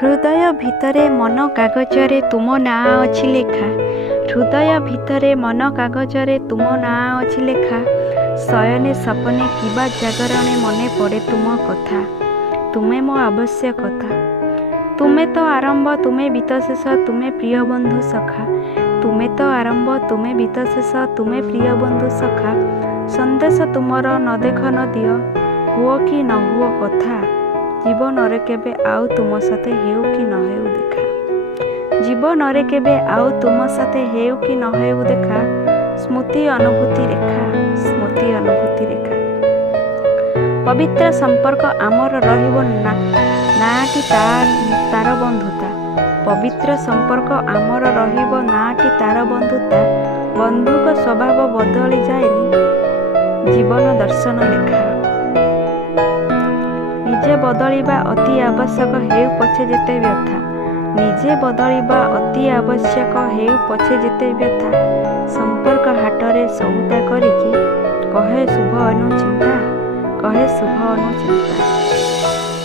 ହୃଦୟ ଭିତରେ ମନ କାଗଜରେ ତୁମ ନାଁ ଅଛି ଲେଖା। ହୃଦୟ ଭିତରେ ମନ କାଗଜରେ ତୁମ ନାଁ ଅଛି ଲେଖା। ଶୟନେ ସପନେ କିବା ଜାଗରଣେ ମନେ ପଡ଼େ ତୁମ କଥା। ତୁମେ ମୋ ଆବଶ୍ୟକତା। ତୁମେ ତ ଆରମ୍ଭ ତୁମେ ବିତଶେଷ ତୁମେ ପ୍ରିୟ ବନ୍ଧୁ ସଖା। ତୁମେ ତ ଆରମ୍ଭ ତୁମେ ବିତଶେଷ ତୁମେ ପ୍ରିୟ ବନ୍ଧୁ ସଖା। ସନ୍ଦେଶ ତୁମର ନ ଦେଖ ନ ଦିଅ ହୁଅ କି ନ ହୁଅ କଥା। ଜୀବନରେ କେବେ ଆଉ ତୁମ ସାଥେ ହେଉ କି ନ ହେଉ ଦେଖା। ଜୀବନରେ କେବେ ଆଉ ତୁମ ସାଥେ ହେଉ କି ନ ହେଉ ଦେଖା। ସ୍ମୃତି ଅନୁଭୂତି ରେଖା ସ୍ମୃତି ଅନୁଭୂତି ରେଖା। ପବିତ୍ର ସମ୍ପର୍କ ଆମର ରହିବ ନାଁଟି ତାର ବନ୍ଧୁତା। ପବିତ୍ର ସମ୍ପର୍କ ଆମର ରହିବ ନାଁଟି ତାର ବନ୍ଧୁତା। ବନ୍ଧୁକ ସ୍ୱଭାବ ବଦଳି ଯାଏନି ଜୀବନ ଦର୍ଶନ ଲେଖା। ନିଜେ ବଦଳିବା ଅତି ଆବଶ୍ୟକ ହେଉ ପଛେ ଯେତେ ବ୍ୟଥା। ନିଜେ ବଦଳିବା ଅତି ଆବଶ୍ୟକ ହେଉ ପଛେ ଯେତେ ବ୍ୟଥା। ସମ୍ପର୍କ ହାଟରେ ସଉଦା କରିକି କହେ ଶୁଭ ଅନୁଚିନ୍ତା କହେ ଶୁଭ ଅନୁଚିନ୍ତା।